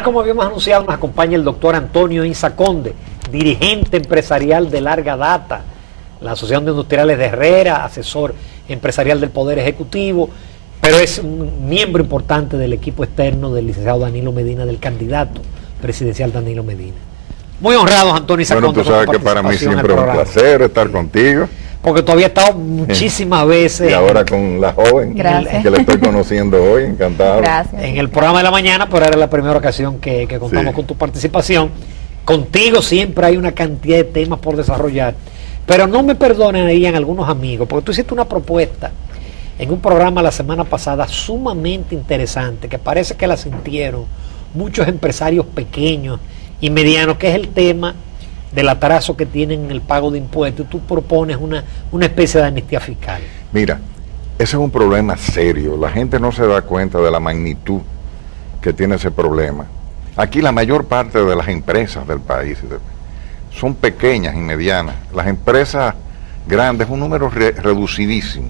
Tal como habíamos anunciado, nos acompaña el doctor Antonio Inza Conde, dirigente empresarial de larga data, la Asociación de Industriales de Herrera, asesor empresarial del Poder Ejecutivo, pero es un miembro importante del equipo externo del licenciado Danilo Medina, del candidato presidencial Danilo Medina. Muy honrados, Antonio Inza Conde. Bueno, tú sabes que para mí siempre es un placer estar contigo. Porque todavía he estado muchísimas veces. Y ahora con la joven que le estoy conociendo hoy, encantado. Gracias. En el programa de la mañana, pero era la primera ocasión que contamos con tu participación. Contigo siempre hay una cantidad de temas por desarrollar. Pero no me perdonarían algunos amigos, porque tú hiciste una propuesta en un programa la semana pasada sumamente interesante, que parece que la sintieron muchos empresarios pequeños y medianos, que es el tema del atraso que tienen en el pago de impuestos. Tú propones una especie de amnistía fiscal. Mira, ese es un problema serio. La gente no se da cuenta de la magnitud que tiene ese problema. Aquí la mayor parte de las empresas del país son pequeñas y medianas. Las empresas grandes es un número reducidísimo,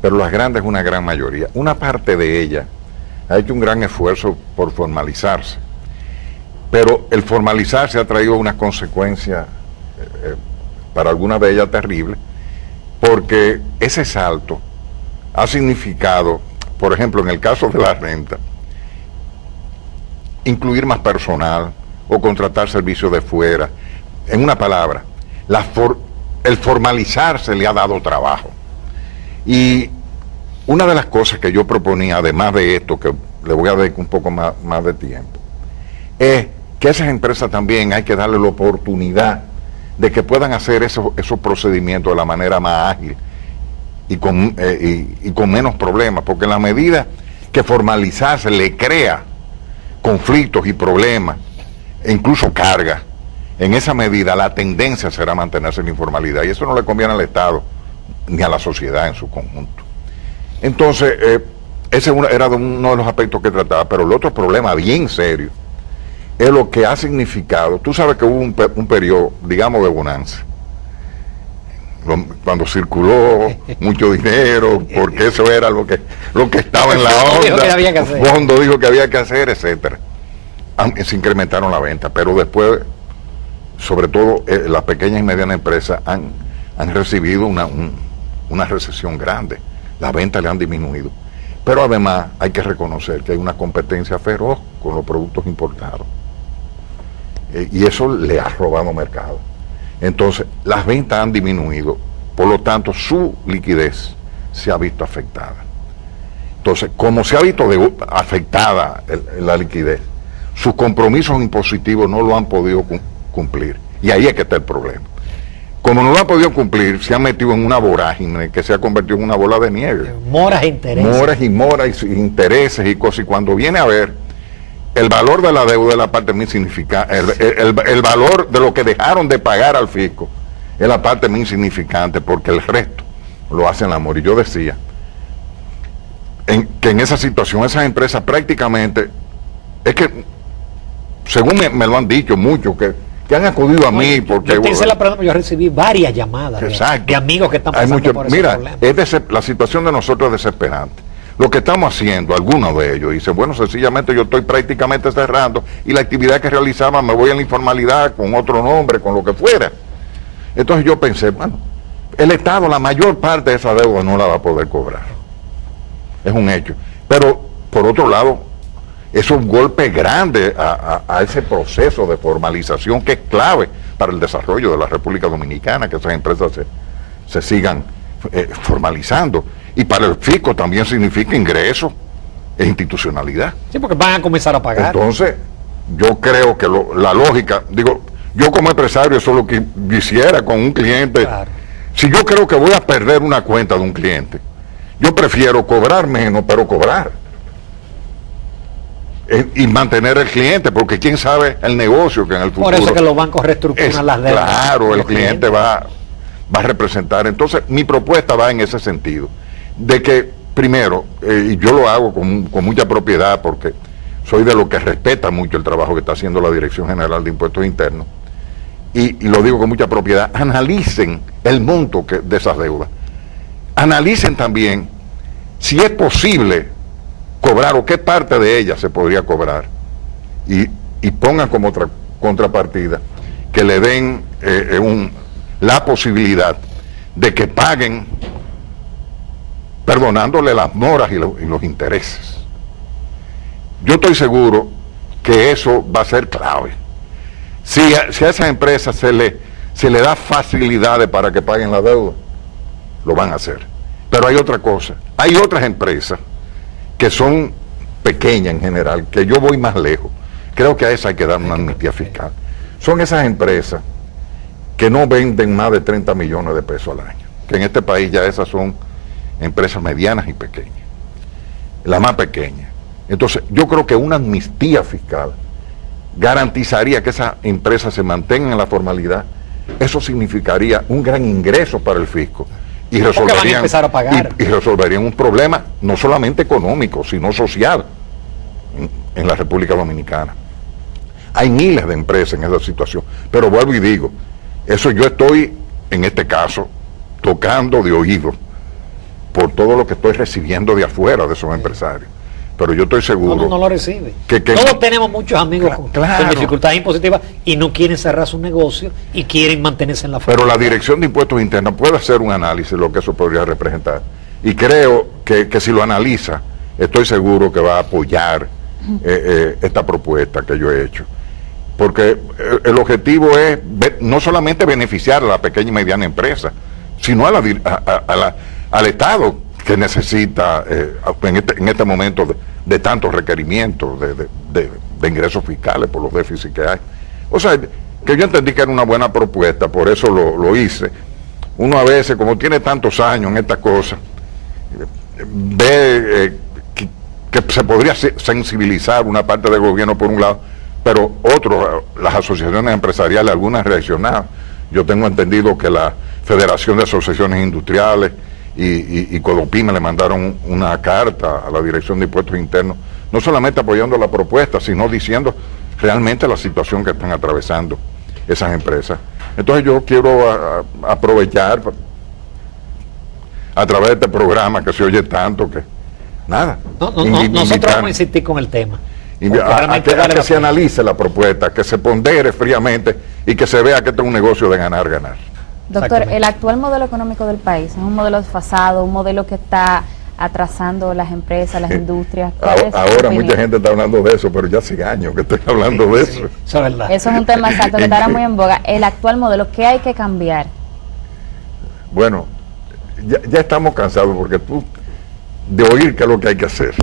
pero las grandes es una gran mayoría. Una parte de ellas ha hecho un gran esfuerzo por formalizarse. Pero el formalizarse ha traído unas consecuencias, para algunas de ellas terribles, porque ese salto ha significado, por ejemplo, en el caso de la renta, incluir más personal o contratar servicios de fuera. En una palabra, el formalizarse le ha dado trabajo. Y una de las cosas que yo proponía, además de esto, que le voy a dedicar un poco más de tiempo, es que a esas empresas también hay que darle la oportunidad de que puedan hacer esos procedimientos de la manera más ágil y con menos problemas, porque en la medida que formalizarse le crea conflictos y problemas, e incluso cargas, en esa medida la tendencia será mantenerse en la informalidad, y eso no le conviene al Estado ni a la sociedad en su conjunto. Entonces, ese era uno de los aspectos que trataba, pero el otro problema bien serio es lo que ha significado. Tú sabes que hubo un periodo, digamos, de bonanza, cuando circuló mucho dinero, porque eso era lo que estaba en la onda. El fondo dijo que había que hacer, etcétera. Se incrementaron la venta, pero después, sobre todo, las pequeñas y medianas empresas han recibido una recesión grande. Las ventas le han disminuido. Pero además hay que reconocer que hay una competencia feroz con los productos importados. Y eso le ha robado mercado. Entonces, las ventas han disminuido, por lo tanto, su liquidez se ha visto afectada. Entonces, como se ha visto afectada la liquidez, sus compromisos impositivos no lo han podido cumplir. Y ahí es que está el problema. Como no lo han podido cumplir, se han metido en una vorágine que se ha convertido en una bola de nieve. Moras e intereses. Moras y intereses y cosas. Y cuando viene a ver, el valor de la deuda es la parte más insignificante, el valor de lo que dejaron de pagar al fisco es la parte más insignificante, porque el resto lo hacen el amor. Y yo decía que en esa situación esas empresas prácticamente, es que según me lo han dicho muchos, que han acudido a mí porque... Yo recibí varias llamadas de amigos que están pasando por ese problema. La situación de nosotros es desesperante. Lo que estamos haciendo, algunos de ellos dicen, bueno, sencillamente yo estoy prácticamente cerrando y la actividad que realizaba me voy a la informalidad con otro nombre, con lo que fuera. Entonces yo pensé, bueno, el Estado la mayor parte de esa deuda no la va a poder cobrar. Es un hecho. Pero, por otro lado, es un golpe grande a ese proceso de formalización que es clave para el desarrollo de la República Dominicana, que esas empresas se sigan formalizando. Y para el fisco también significa ingreso e institucionalidad. Sí, porque van a comenzar a pagar. Entonces, yo creo que la lógica, digo, yo como empresario eso es lo que quisiera con un cliente. Claro. Si yo creo que voy a perder una cuenta de un cliente, yo prefiero cobrar menos, pero cobrar. Y mantener el cliente, porque quién sabe el negocio que en el futuro... Por eso es que los bancos reestructuran las deudas. Claro, el cliente va a representar. Entonces, mi propuesta va en ese sentido, de que, primero, y yo lo hago con mucha propiedad, porque soy de los que respeta mucho el trabajo que está haciendo la Dirección General de Impuestos Internos, y lo digo con mucha propiedad, analicen el monto de esas deudas. Analicen también si es posible cobrar o qué parte de ellas se podría cobrar y pongan como otra contrapartida que le den la posibilidad de que paguen perdonándole las moras y los intereses. Yo estoy seguro que eso va a ser clave. Si a esas empresas se le da facilidades para que paguen la deuda, lo van a hacer. Pero hay otra cosa, hay otras empresas que son pequeñas en general, que yo voy más lejos. Creo que a esas hay que dar una amnistía fiscal. Son esas empresas que no venden más de 30 millones de pesos al año, que en este país ya esas son empresas medianas y pequeñas, las más pequeñas. Entonces, yo creo que una amnistía fiscal garantizaría que esas empresas se mantengan en la formalidad. Eso significaría un gran ingreso para el fisco y resolverían, y resolverían un problema no solamente económico, sino social en la República Dominicana. Hay miles de empresas en esa situación, pero vuelvo y digo, eso yo estoy, en este caso, tocando de oído por todo lo que estoy recibiendo de afuera de esos empresarios. Pero yo estoy seguro... No lo recibe. Todos tenemos muchos amigos con dificultades impositivas y no quieren cerrar su negocio y quieren mantenerse en la forma. Pero la Dirección de Impuestos Internos puede hacer un análisis de lo que eso podría representar. Y creo que si lo analiza, estoy seguro que va a apoyar esta propuesta que yo he hecho. Porque el objetivo es no solamente beneficiar a la pequeña y mediana empresa, sino al Estado, que necesita en este momento de tantos requerimientos de ingresos fiscales por los déficits que hay. O sea, que yo entendí que era una buena propuesta, por eso lo hice. Uno a veces, como tiene tantos años en estas cosas, ve que se podría sensibilizar una parte del gobierno por un lado, pero otros, las asociaciones empresariales, algunas reaccionaron. Yo tengo entendido que la Federación de Asociaciones Industriales y Codopime le mandaron una carta a la Dirección de Impuestos Internos, no solamente apoyando la propuesta, sino diciendo realmente la situación que están atravesando esas empresas. Entonces yo quiero aprovechar a través de este programa que se oye tanto que nada. Nosotros vamos a insistir con el tema. A que se analice la propuesta, que se pondere fríamente y que se vea que esto es un negocio de ganar. Doctor, el actual modelo económico del país es un modelo desfasado, un modelo que está atrasando las empresas, las industrias. Ahora mucha gente está hablando de eso, pero ya hace años que estoy hablando de eso. Eso es verdad. Eso es un tema exacto que estará muy en boga. El actual modelo, ¿qué hay que cambiar? Bueno, ya estamos cansados porque de oír qué es lo que hay que hacer.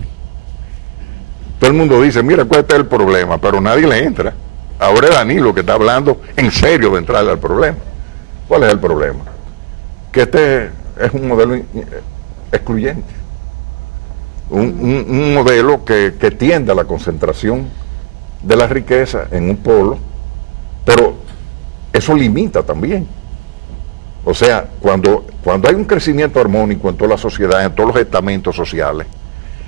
Todo el mundo dice, mira, ¿cuál es el problema? Pero nadie le entra. Ahora es Danilo que está hablando en serio de entrarle al problema. ¿Cuál es el problema? Que este es un modelo excluyente. Un modelo que tiende a la concentración de la riqueza en un polo, pero eso limita también. O sea, cuando hay un crecimiento armónico en toda la sociedad, en todos los estamentos sociales,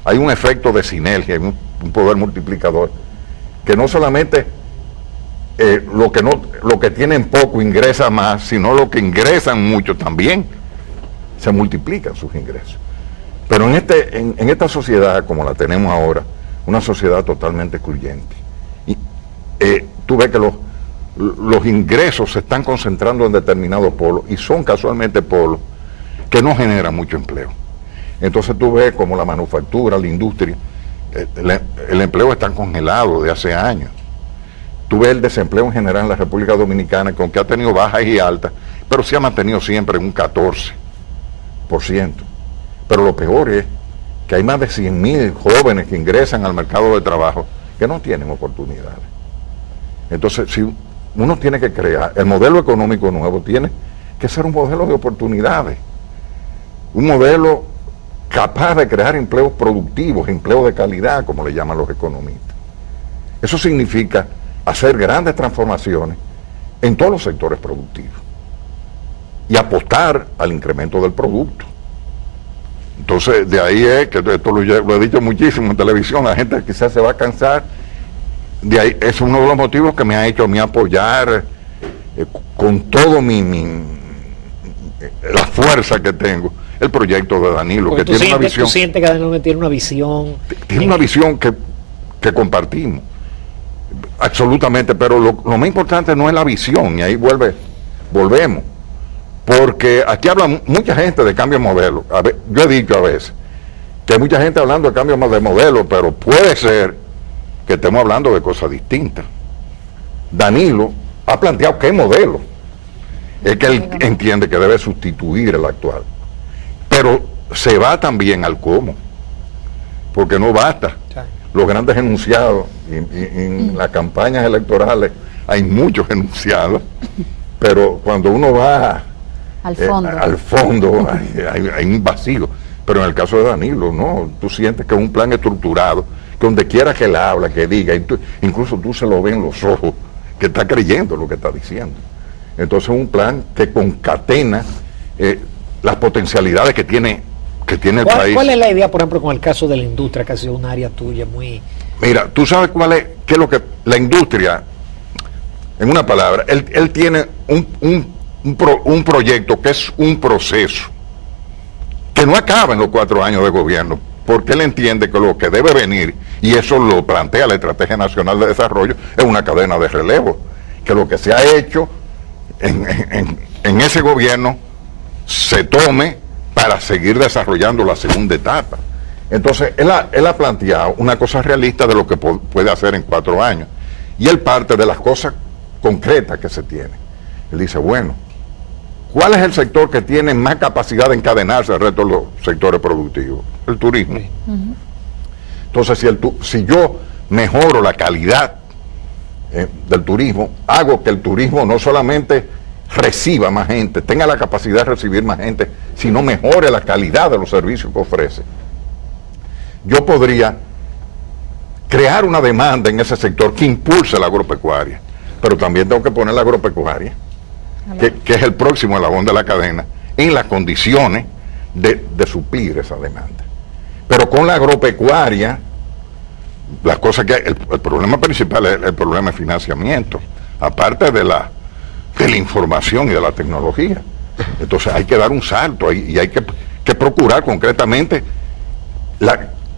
hay un efecto de sinergia, un poder multiplicador, que no solamente lo que tienen poco ingresa más, sino lo que ingresan mucho también se multiplican sus ingresos. Pero en esta sociedad como la tenemos ahora, una sociedad totalmente excluyente, y tú ves que los ingresos se están concentrando en determinados polos y son casualmente polos que no generan mucho empleo. Entonces tú ves como la manufactura, la industria, el empleo está congelado de hace años. Tú ves el desempleo en general en la República Dominicana, que aunque ha tenido bajas y altas, pero se ha mantenido siempre en un 14%. Pero lo peor es que hay más de 100.000 jóvenes que ingresan al mercado de trabajo que no tienen oportunidades. Entonces, si uno tiene que crear, el modelo económico nuevo tiene que ser un modelo de oportunidades, un modelo capaz de crear empleos productivos, empleos de calidad, como le llaman los economistas. Eso significa hacer grandes transformaciones en todos los sectores productivos y apostar al incremento del producto. Entonces, de ahí es que esto lo he dicho muchísimo en televisión, la gente quizás se va a cansar. De ahí es uno de los motivos que me ha hecho a mí apoyar con todo la fuerza que tengo el proyecto de Danilo, que tiene una visión. ¿Tú sientes que Danilo tiene una visión? Tiene una visión que compartimos. absolutamente, pero lo más importante no es la visión, y ahí volvemos. Porque aquí habla mucha gente de cambio de modelo. Yo he dicho a veces que hay mucha gente hablando de cambio de modelo, pero puede ser que estemos hablando de cosas distintas. Danilo ha planteado qué modelo es que él entiende que debe sustituir el actual. Pero se va también al cómo, porque no basta. Los grandes enunciados, en las campañas electorales hay muchos enunciados, pero cuando uno va al fondo hay un vacío. Pero en el caso de Danilo, no, tú sientes que es un plan estructurado, que donde quiera que él habla, que diga, incluso tú se lo ves en los ojos, que está creyendo lo que está diciendo. Entonces es un plan que concatena las potencialidades que tiene el país. ¿Cuál es la idea, por ejemplo, con el caso de la industria, que ha sido un área tuya muy... Mira, tú sabes qué es lo que la industria, en una palabra, él tiene un proyecto que es un proceso que no acaba en los 4 años de gobierno, porque él entiende que lo que debe venir, y eso lo plantea la Estrategia Nacional de Desarrollo, es una cadena de relevo, que lo que se ha hecho en ese gobierno se tome para seguir desarrollando la segunda etapa. Entonces, él ha planteado una cosa realista de lo que puede hacer en 4 años, y él parte de las cosas concretas que se tiene. Él dice, bueno, ¿cuál es el sector que tiene más capacidad de encadenarse al resto de los sectores productivos? El turismo. Sí. Entonces, si yo mejoro la calidad del turismo, hago que el turismo no solamente reciba más gente, tenga la capacidad de recibir más gente, sino mejore la calidad de los servicios que ofrece. Yo podría crear una demanda en ese sector que impulse la agropecuaria, pero también tengo que poner la agropecuaria, que es el próximo eslabón de la cadena, en las condiciones de suplir esa demanda. Pero con la agropecuaria, las cosas que el problema principal es el problema de financiamiento, aparte de la información y de la tecnología. Entonces hay que dar un salto y hay que procurar concretamente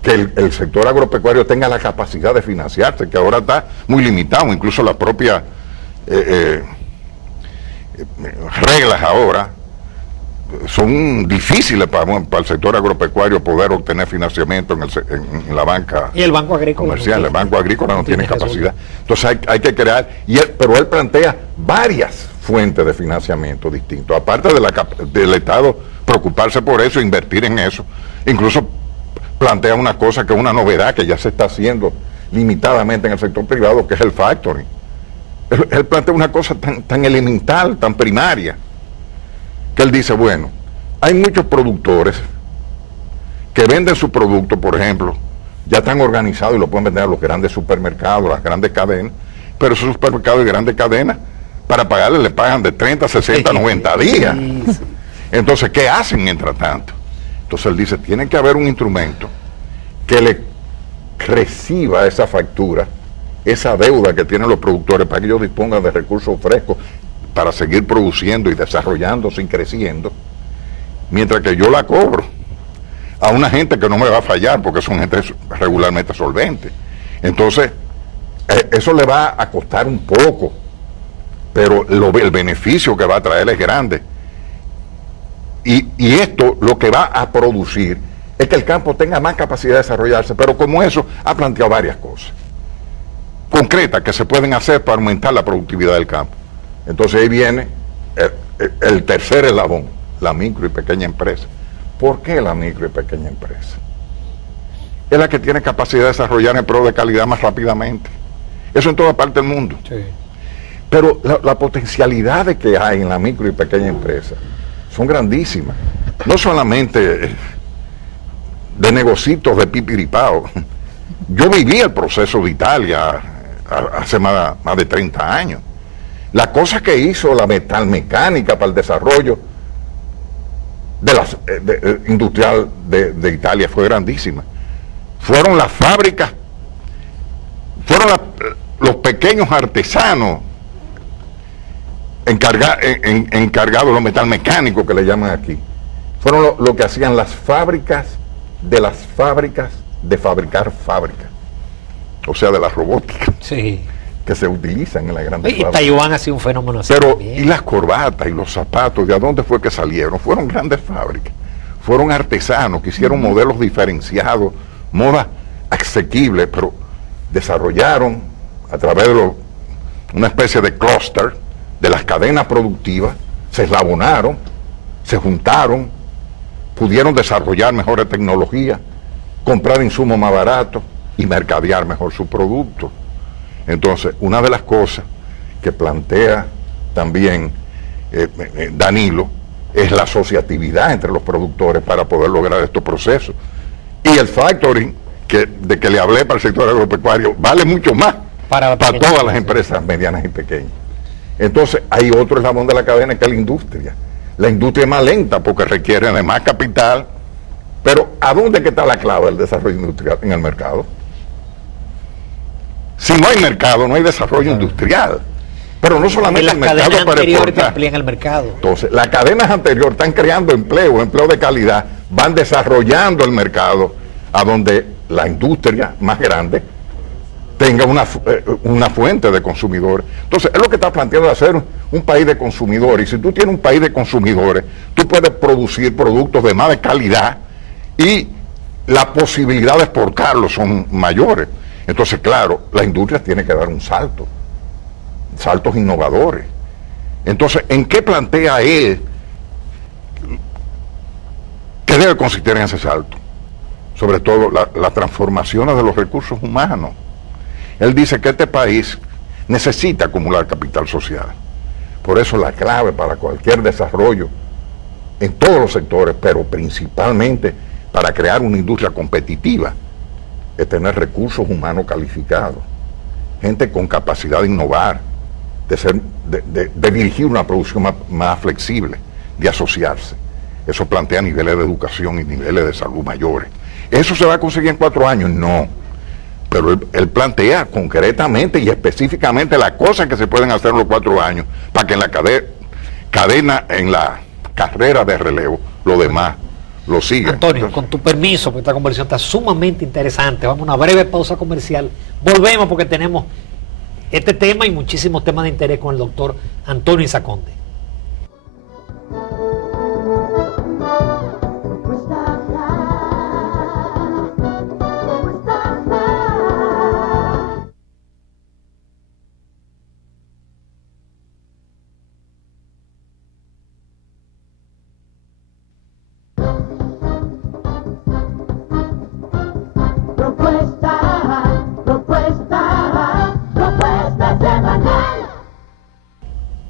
que el sector agropecuario tenga la capacidad de financiarse, que ahora está muy limitado, incluso las propias reglas ahora son difíciles para el sector agropecuario poder obtener financiamiento en la banca y el banco agrícola comercial. El banco agrícola no tiene capacidad. Entonces hay que crear, pero él plantea varias fuentes de financiamiento distintos, aparte del Estado preocuparse por eso, invertir en eso. Incluso plantea una cosa que es una novedad que ya se está haciendo limitadamente en el sector privado, que es el factoring. Él plantea una cosa tan elemental, tan primaria, que él dice, bueno, hay muchos productores que venden su producto, por ejemplo, ya están organizados y lo pueden vender a los grandes supermercados, las grandes cadenas, pero esos supermercados y grandes cadenas, para pagarle le pagan de 30, 60, 90 días. Entonces, ¿qué hacen mientras tanto? Entonces él dice, tiene que haber un instrumento que le reciba esa factura, esa deuda que tienen los productores, para que ellos dispongan de recursos frescos para seguir produciendo y desarrollándose y creciendo, mientras que yo la cobro a una gente que no me va a fallar, porque son gente regularmente solvente. Entonces, eso le va a costar un poco, pero el beneficio que va a traer es grande. Y esto lo que va a producir es que el campo tenga más capacidad de desarrollarse, pero como eso ha planteado varias cosas concretas que se pueden hacer para aumentar la productividad del campo. Entonces ahí viene el tercer eslabón, la micro y pequeña empresa. ¿Por qué la micro y pequeña empresa? Es la que tiene capacidad de desarrollar empleo de calidad más rápidamente. Eso en toda parte del mundo. Sí. Pero la potencialidad que hay en la micro y pequeña empresa son grandísimas. No solamente de negocitos de pipiripao. Yo viví el proceso de Italia hace más de 30 años. La cosa que hizo la metalmecánica para el desarrollo industrial de Italia fue grandísima. Fueron las fábricas, los pequeños artesanos encargados, los metalmecánicos que le llaman aquí, fueron lo que hacían las fábricas de fabricar fábricas, o sea, de la robótica. Sí. que se utilizan en las grandes Y Taiwán ha sido un fenómeno así. Pero, también. y las corbatas y los zapatos, ¿de dónde fue que salieron? Fueron grandes fábricas, fueron artesanos que hicieron modelos diferenciados, moda asequible, pero desarrollaron a través de una especie de clúster de las cadenas productivas, se eslabonaron, se juntaron, pudieron desarrollar mejores tecnologías, comprar insumos más baratos y mercadear mejor su producto. Entonces, una de las cosas que plantea también Danilo es la asociatividad entre los productores para poder lograr estos procesos. Y el factoring, de que le hablé para el sector agropecuario, vale mucho más para todas las empresas medianas y pequeñas. Entonces, hay otro eslabón de la cadena que es la industria. La industria es más lenta porque requiere de más capital, pero ¿a dónde que está la clave del desarrollo industrial? En el mercado. Si no hay mercado, no hay desarrollo industrial. Pero no solamente el mercado para exportar. El mercado. Entonces, las cadenas anteriores están creando empleo de calidad, van desarrollando el mercado a donde la industria más grande tenga una fuente de consumidores. Entonces, es lo que está planteando hacer un país de consumidores. Y si tú tienes un país de consumidores, tú puedes producir productos de más de calidad y la posibilidad de exportarlos son mayores. Entonces, claro, la industria tiene que dar un salto, saltos innovadores. Entonces, ¿en qué plantea él que debe consistir en ese salto? Sobre todo, las transformaciones de los recursos humanos. Él dice que este país necesita acumular capital social. Por eso la clave para cualquier desarrollo en todos los sectores, pero principalmente para crear una industria competitiva, es tener recursos humanos calificados, gente con capacidad de innovar, de dirigir una producción más flexible, de asociarse. Eso plantea niveles de educación y niveles de salud mayores. ¿Eso se va a conseguir en 4 años? No. Pero él plantea concretamente y específicamente las cosas que se pueden hacer en los 4 años para que en la cadena, en la carrera de relevo, lo demás lo sigan. Antonio, entonces, con tu permiso, porque esta conversación está sumamente interesante. Vamos a una breve pausa comercial. Volvemos porque tenemos este tema y muchísimos temas de interés con el doctor Antonio Insaconde.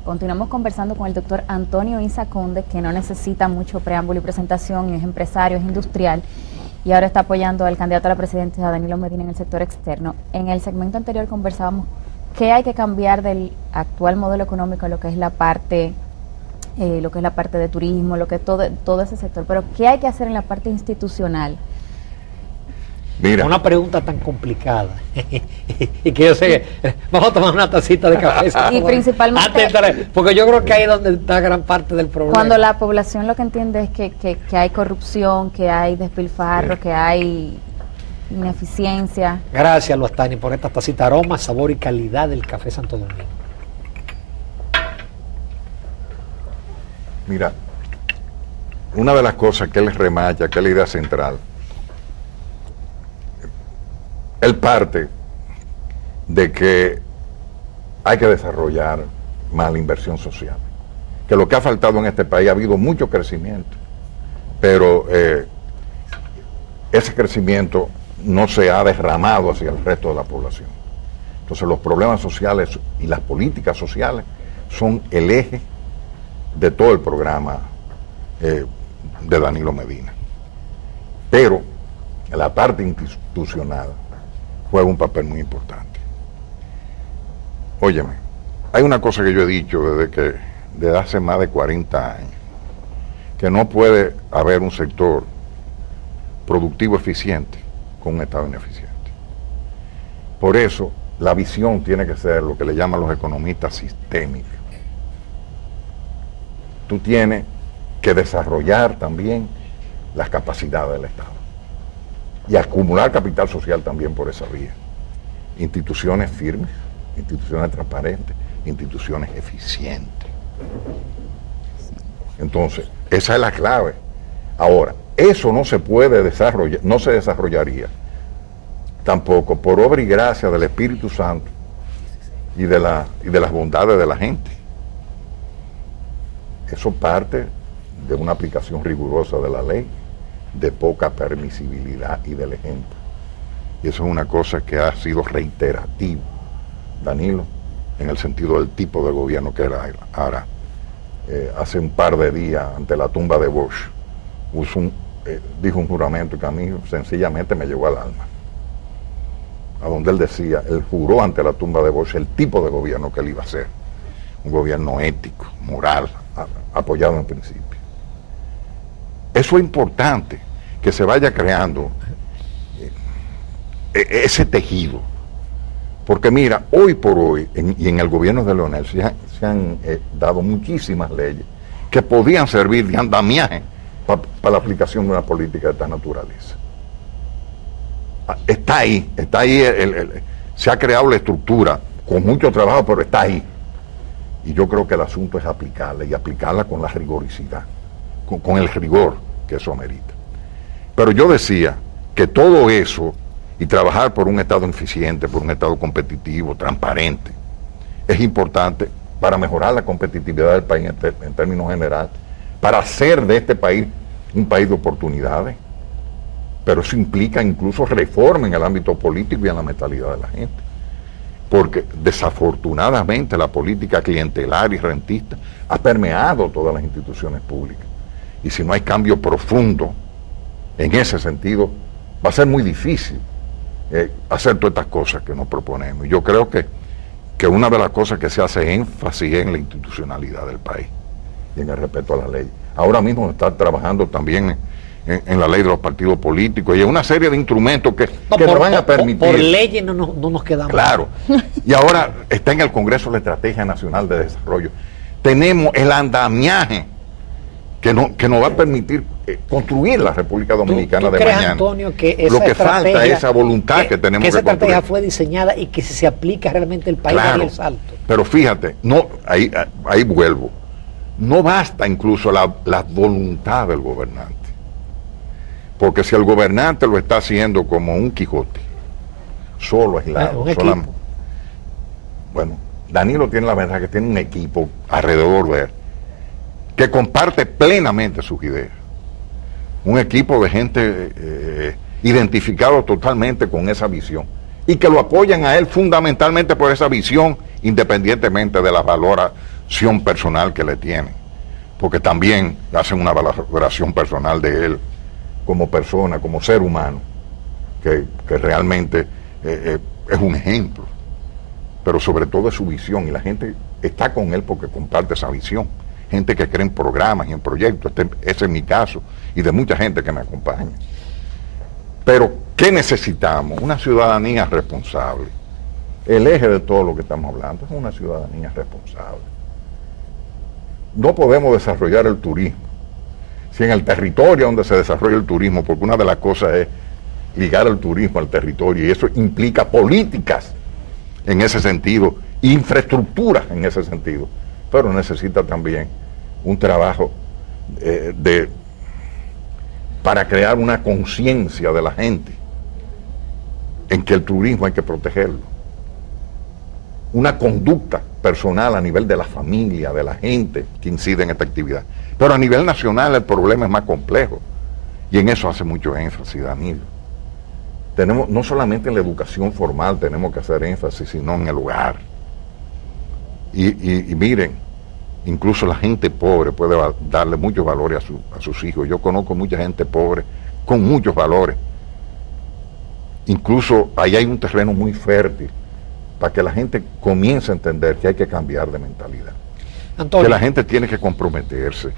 Continuamos conversando con el doctor Antonio Insaconde, que no necesita mucho preámbulo y presentación, es empresario, es industrial y ahora está apoyando al candidato a la presidencia Danilo Medina en el sector externo. En el segmento anterior conversábamos qué hay que cambiar del actual modelo económico, lo que es la parte de turismo, lo que es todo ese sector, pero qué hay que hacer en la parte institucional. Mira. Una pregunta tan complicada y que yo sé, vamos a tomar una tacita de café. Y principalmente, porque yo creo que ahí es donde está gran parte del problema. Cuando la población lo que entiende es que hay corrupción, que hay despilfarro, que hay ineficiencia. Gracias, Luastani, por esta tacita. Aroma, sabor y calidad del café Santo Domingo. Mira, una de las cosas que él remata, que es la idea central, él parte de que hay que desarrollar más la inversión social. Que lo que ha faltado en este país, ha habido mucho crecimiento, pero ese crecimiento no se ha derramado hacia el resto de la población. Entonces los problemas sociales y las políticas sociales son el eje de todo el programa de Danilo Medina. Pero la parte institucional juega un papel muy importante. Óyeme, hay una cosa que yo he dicho desde hace más de 40 años, que no puede haber un sector productivo eficiente con un Estado ineficiente. Por eso, la visión tiene que ser lo que le llaman los economistas sistémica. Tú tienes que desarrollar también las capacidades del Estado y acumular capital social también por esa vía. Instituciones firmes, instituciones transparentes, instituciones eficientes. Entonces, esa es la clave. Ahora, eso no se puede desarrollar, no se desarrollaría tampoco por obra y gracia del Espíritu Santo y de las bondades de la gente. Eso parte de una aplicación rigurosa de la ley, de poca permisibilidad y del ejemplo. Y eso es una cosa que ha sido reiterativo, Danilo, en el sentido del tipo de gobierno que era ahora. Hace un par de días, ante la tumba de Bush, dijo un juramento que a mí sencillamente me llegó al alma, a donde él decía, él juró ante la tumba de Bush el tipo de gobierno que él iba a hacer, un gobierno ético, moral, apoyado en principios. Eso es importante, que se vaya creando ese tejido, porque mira, hoy por hoy, y en el gobierno de Leonel se han dado muchísimas leyes que podían servir de andamiaje para la aplicación de una política de esta naturaleza. Está ahí, se ha creado la estructura con mucho trabajo, pero está ahí. Y yo creo que el asunto es aplicarla, y aplicarla con la rigorosidad, con el rigor que eso amerita. Pero yo decía que todo eso, y trabajar por un Estado eficiente, por un Estado competitivo, transparente, es importante para mejorar la competitividad del país en términos generales, para hacer de este país un país de oportunidades. Pero eso implica incluso reforma en el ámbito político y en la mentalidad de la gente. Porque desafortunadamente la política clientelar y rentista ha permeado todas las instituciones públicas. Y si no hay cambio profundo en ese sentido, va a ser muy difícil hacer todas estas cosas que nos proponemos. Yo creo que una de las cosas que se hace énfasis es en la institucionalidad del país y en el respeto a la ley. Ahora mismo está trabajando también en la ley de los partidos políticos y en una serie de instrumentos que nos van a permitir. Por leyes no nos quedamos. Claro. Y ahora está en el Congreso la Estrategia Nacional de Desarrollo. Tenemos el andamiaje que nos va a permitir construir la República Dominicana ¿Tú de crees, mañana. Antonio, que esa lo que falta es esa voluntad que tenemos que esa estrategia construir. fue diseñada y que si se aplica realmente el país daría el salto? Pero fíjate, ahí vuelvo. No basta incluso la voluntad del gobernante. Porque si el gobernante lo está haciendo como un Quijote, solo, aislado, solamente. Bueno, Danilo tiene la ventaja que tiene un equipo alrededor de él que comparte plenamente sus ideas. Un equipo de gente identificado totalmente con esa visión y que lo apoyan a él fundamentalmente por esa visión, independientemente de la valoración personal que le tienen, porque también hacen una valoración personal de él como persona, como ser humano, que realmente es un ejemplo, pero sobre todo es su visión, y la gente está con él porque comparte esa visión. Gente que cree en programas y en proyectos, ese es mi caso, y de mucha gente que me acompaña. Pero, ¿qué necesitamos? Una ciudadanía responsable. El eje de todo lo que estamos hablando es una ciudadanía responsable. No podemos desarrollar el turismo si en el territorio donde se desarrolla el turismo, porque una de las cosas es ligar el turismo al territorio, y eso implica políticas en ese sentido, infraestructuras en ese sentido, pero necesita también un trabajo para crear una conciencia de la gente en que el turismo hay que protegerlo, una conducta personal a nivel de la familia, de la gente que incide en esta actividad. Pero a nivel nacional el problema es más complejo, y en eso hace mucho énfasis Danilo. Tenemos, no solamente en la educación formal tenemos que hacer énfasis, sino en el hogar. Y miren, incluso la gente pobre puede darle muchos valores a sus hijos. Yo conozco mucha gente pobre con muchos valores. Incluso ahí hay un terreno muy fértil para que la gente comience a entender que hay que cambiar de mentalidad. Antonio, que la gente tiene que comprometerse,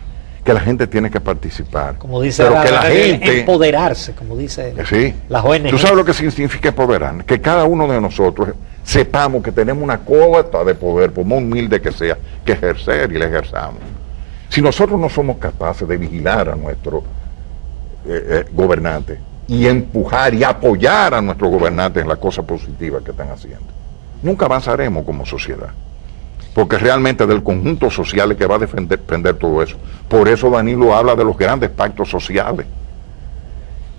que la gente tiene que participar. Como dice, pero que la gente empoderarse, como dice sí, las ONG. ¿Tú sabes lo que significa empoderar? Que cada uno de nosotros sepamos que tenemos una cuota de poder, por más humilde que sea, que ejercer, y la ejerzamos. Si nosotros no somos capaces de vigilar a nuestros gobernantes y empujar y apoyar a nuestros gobernantes en las cosas positivas que están haciendo, nunca avanzaremos como sociedad. Porque realmente del conjunto social es que va a defender todo eso. Por eso Danilo habla de los grandes pactos sociales.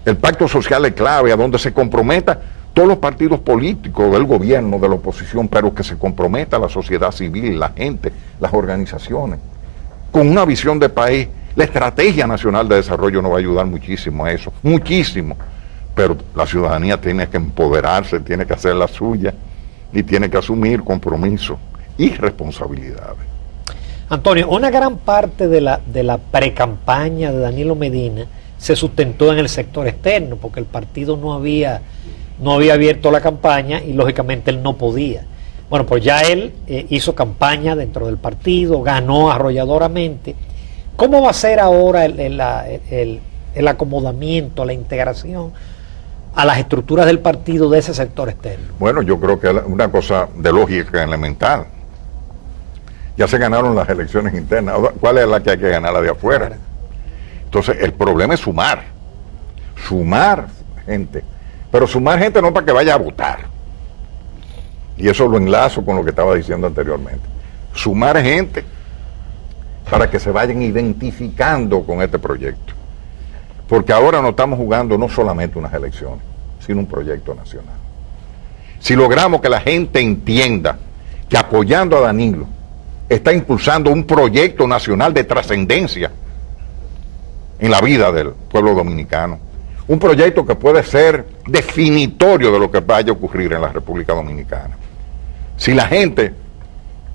El pacto social es clave, a donde se comprometa todos los partidos políticos del gobierno, de la oposición, pero que se comprometa la sociedad civil, la gente, las organizaciones, con una visión de país. La Estrategia Nacional de Desarrollo nos va a ayudar muchísimo a eso, muchísimo. Pero la ciudadanía tiene que empoderarse, tiene que hacer la suya y tiene que asumir compromisos y responsabilidades. Antonio, una gran parte de la precampaña de Danilo Medina se sustentó en el sector externo, porque el partido no había abierto la campaña y lógicamente él no podía. Bueno, pues ya él hizo campaña dentro del partido, ganó arrolladoramente. ¿Cómo va a ser ahora el acomodamiento, la integración a las estructuras del partido de ese sector externo? Bueno, yo creo que es una cosa de lógica elemental. Ya se ganaron las elecciones internas. ¿Cuál es la que hay que ganar? La de afuera. Claro. Entonces, el problema es sumar gente. Pero sumar gente no para que vaya a votar. Y eso lo enlazo con lo que estaba diciendo anteriormente. Sumar gente para que se vayan identificando con este proyecto. Porque ahora no estamos jugando no solamente unas elecciones, sino un proyecto nacional. Si logramos que la gente entienda que apoyando a Danilo está impulsando un proyecto nacional de trascendencia en la vida del pueblo dominicano, un proyecto que puede ser definitorio de lo que vaya a ocurrir en la República Dominicana. Si la gente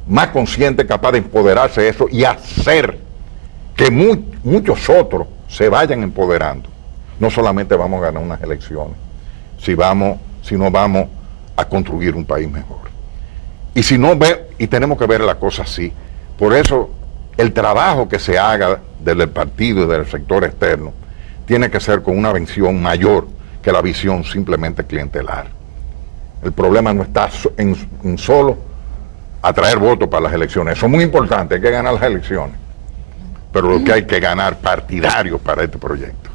más consciente, capaz de empoderarse de eso y hacer que muchos otros se vayan empoderando, no solamente vamos a ganar unas elecciones, sino vamos a construir un país mejor. Y si no y tenemos que ver la cosa así. Por eso el trabajo que se haga desde el partido y del sector externo tiene que ser con una visión mayor que la visión simplemente clientelar. El problema no está en solo atraer votos para las elecciones. Eso es muy importante, hay que ganar las elecciones. Pero lo que hay que ganar partidarios para este proyecto.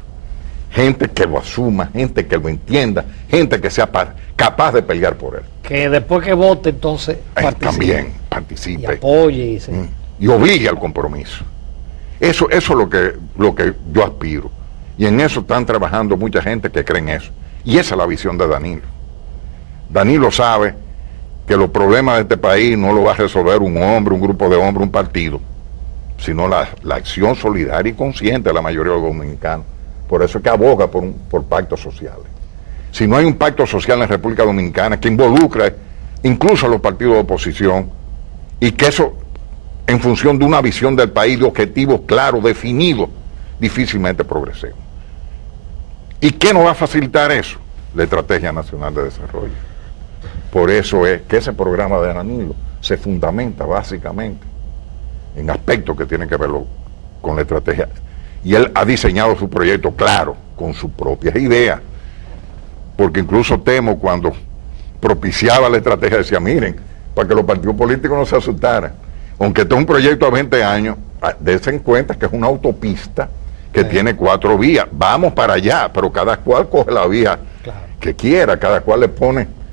Gente que lo asuma, gente que lo entienda, gente que sea capaz de pelear por él. Que después que vote, entonces participe. También participe. Y apoye. Y obligue al compromiso. Eso es lo que yo aspiro. Y en eso están trabajando mucha gente que cree en eso. Y esa es la visión de Danilo. Danilo sabe que los problemas de este país no lo va a resolver un hombre, un grupo de hombres, un partido, sino la acción solidaria y consciente de la mayoría de los dominicanos. Por eso es que aboga por pactos sociales. Si no hay un pacto social en la República Dominicana que involucre incluso a los partidos de oposición, y que eso, en función de una visión del país, de objetivos claros, definidos, difícilmente progresemos. ¿Y qué nos va a facilitar eso? La Estrategia Nacional de Desarrollo. Por eso es que ese programa de Danilo se fundamenta básicamente en aspectos que tienen que ver con la estrategia. Y él ha diseñado su proyecto, claro, con sus propias ideas. Porque incluso Temo, cuando propiciaba la estrategia, decía, miren, para que los partidos políticos no se asustaran, aunque este es un proyecto a 20 años, dense en cuenta que es una autopista que tiene 4 vías. Vamos para allá, pero cada cual coge la vía que quiera, cada cual le pone...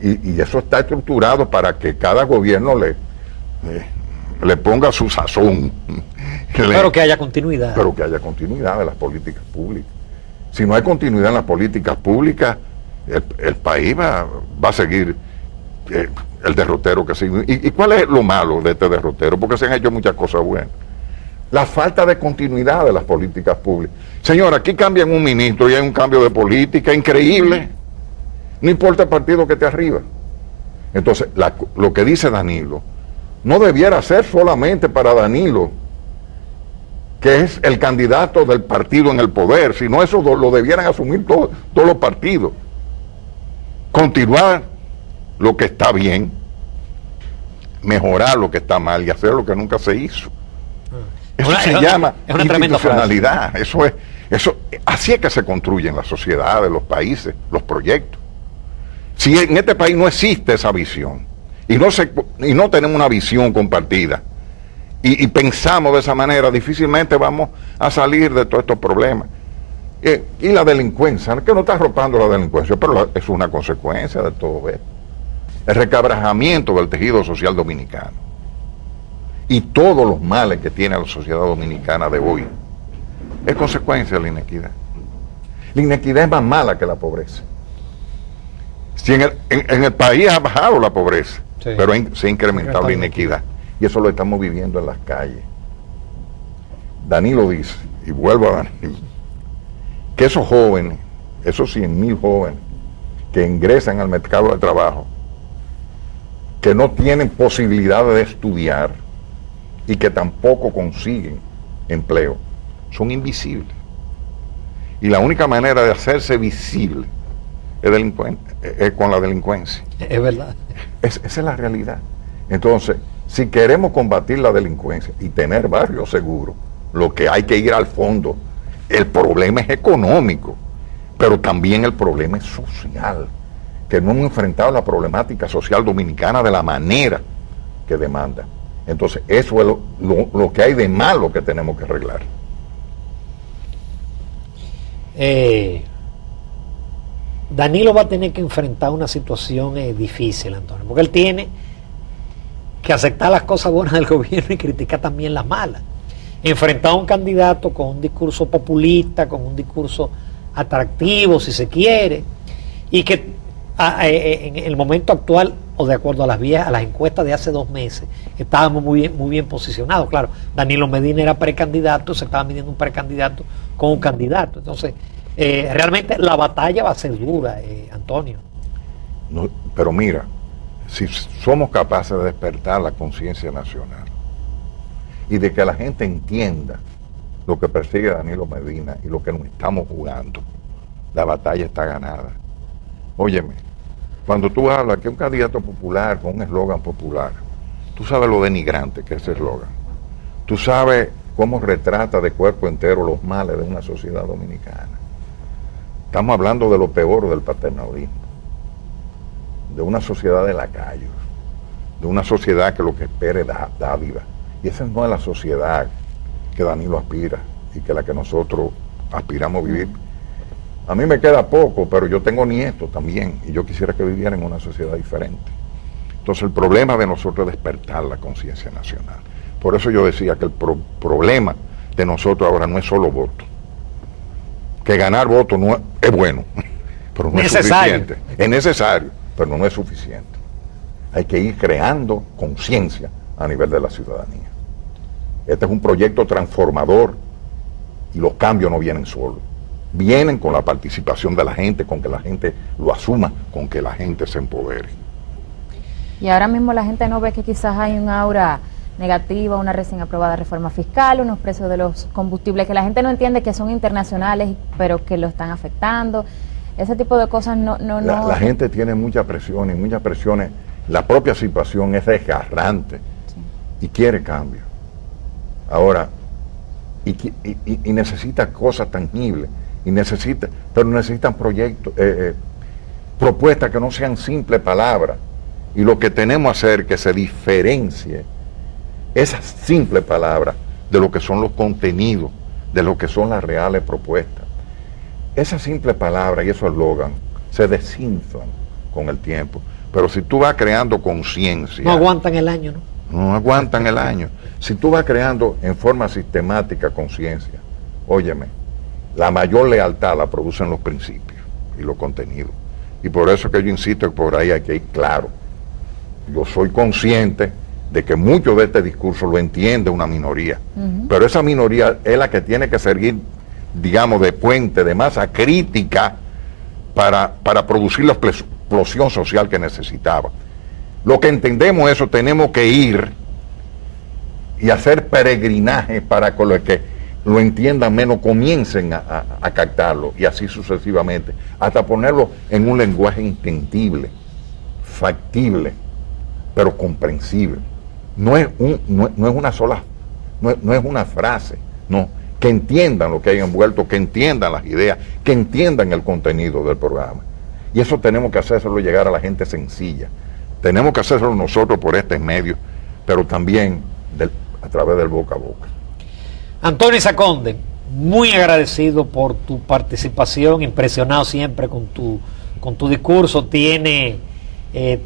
Y eso está estructurado para que cada gobierno le ponga su sazón. Pero que haya continuidad. Pero que haya continuidad de las políticas públicas. Si no hay continuidad en las políticas públicas, el país va a seguir el derrotero que sigue. ¿Y cuál es lo malo de este derrotero? Porque se han hecho muchas cosas buenas. La falta de continuidad de las políticas públicas. Señora, aquí cambian un ministro y hay un cambio de política increíble. No importa el partido que esté arriba. Entonces, lo que dice Danilo no debiera ser solamente para Danilo, que es el candidato del partido en el poder, sino eso lo debieran asumir todos los partidos. Continuar lo que está bien, mejorar lo que está mal y hacer lo que nunca se hizo. Eso se llama institucionalidad. Así es que se construyen las sociedades, los países, los proyectos. Si en este país no existe esa visión y no tenemos una visión compartida y pensamos de esa manera, difícilmente vamos a salir de todos estos problemas. Y la delincuencia, que no está arropando la delincuencia, pero es una consecuencia de todo esto. el recabrajamiento del tejido social dominicano y todos los males que tiene la sociedad dominicana de hoy es consecuencia de la inequidad. La inequidad es más mala que la pobreza. Si en el país ha bajado la pobreza, sí, pero se ha incrementado la inequidad. Y eso lo estamos viviendo en las calles. Danilo dice, y vuelvo a Danilo, que esos jóvenes, esos 100.000 jóvenes que ingresan al mercado de trabajo, que no tienen posibilidad de estudiar y que tampoco consiguen empleo, son invisibles. Y la única manera de hacerse visible es con la delincuencia. Es verdad. Esa es la realidad. Entonces, si queremos combatir la delincuencia y tener barrios seguros, lo que hay que ir al fondo. El problema es económico, pero también el problema es social, que no hemos enfrentado la problemática social dominicana de la manera que demanda. Entonces, eso es lo que hay de malo que tenemos que arreglar. Danilo va a tener que enfrentar una situación difícil, Antonio, porque él tiene que aceptar las cosas buenas del gobierno y criticar también las malas. Enfrentar a un candidato con un discurso populista, con un discurso atractivo, si se quiere, y que en el momento actual, o de acuerdo a las encuestas de hace 2 meses, estábamos muy bien posicionados. Claro, Danilo Medina era precandidato, se estaba midiendo un precandidato con un candidato. Entonces, realmente la batalla va a ser dura, Antonio. No, pero mira, si somos capaces de despertar la conciencia nacional y de que la gente entienda lo que persigue Danilo Medina y lo que nos estamos jugando, la batalla está ganada. Óyeme, cuando tú hablas que un candidato popular con un eslogan popular, tú sabes lo denigrante que es ese eslogan. Tú sabes cómo retrata de cuerpo entero los males de una sociedad dominicana. Estamos hablando de lo peor del paternalismo, de una sociedad de lacayos, de una sociedad que lo que espera es dádiva. Y esa no es la sociedad que Danilo aspira y que la que nosotros aspiramos a vivir. A mí me queda poco, pero yo tengo nietos también y yo quisiera que vivieran en una sociedad diferente. Entonces el problema de nosotros es despertar la conciencia nacional. Por eso yo decía que el problema de nosotros ahora no es solo voto. Que ganar votos no es bueno, pero no es suficiente. Es necesario, pero no es suficiente. Hay que ir creando conciencia a nivel de la ciudadanía. Este es un proyecto transformador y los cambios no vienen solos. Vienen con la participación de la gente, con que la gente lo asuma, con que la gente se empodere. Y ahora mismo la gente no ve que quizás hay un aura negativa, una recién aprobada reforma fiscal, unos precios de los combustibles que la gente no entiende que son internacionales, pero que lo están afectando. Ese tipo de cosas no. La gente tiene mucha presión y muchas presiones. La propia situación es desgarrante, sí, y quiere cambio. Ahora, y necesita cosas tangibles, pero necesitan proyectos, propuestas que no sean simples palabras. Y lo que tenemos que hacer es que se diferencie esas simples palabras de lo que son los contenidos, de lo que son las reales propuestas. Esas simples palabras y esos eslogan se desinflan con el tiempo. Pero si tú vas creando conciencia... No aguantan el año, ¿no? No aguantan el año. Si tú vas creando en forma sistemática conciencia, óyeme, la mayor lealtad la producen los principios y los contenidos. Y por eso que yo insisto que por ahí hay que ir claro. Yo soy consciente de que mucho de este discurso lo entiende una minoría, pero esa minoría es la que tiene que servir, digamos, de puente, de masa crítica para producir la explosión social que necesitaba. Lo que entendemos eso, tenemos que ir y hacer peregrinaje para que los que lo entiendan menos comiencen a captarlo, y así sucesivamente, hasta ponerlo en un lenguaje entendible, factible, pero comprensible. No es una sola, no es una frase, no, que entiendan lo que hay envuelto, que entiendan las ideas, que entiendan el contenido del programa. Y eso tenemos que hacerlo llegar a la gente sencilla. Tenemos que hacerlo nosotros por este medio, pero también a través del boca a boca. Antonio Isa Conde, muy agradecido por tu participación, impresionado siempre con tu discurso. Tiene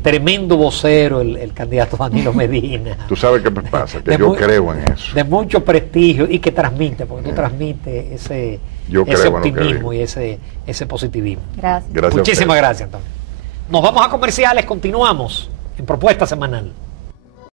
tremendo vocero el candidato Danilo Medina. Tú sabes qué me pasa, que yo creo en eso. De mucho prestigio y que transmite, porque tú transmites ese optimismo y ese positivismo. Gracias. Muchísimas gracias, Antonio. Nos vamos a comerciales, continuamos en Propuesta Semanal.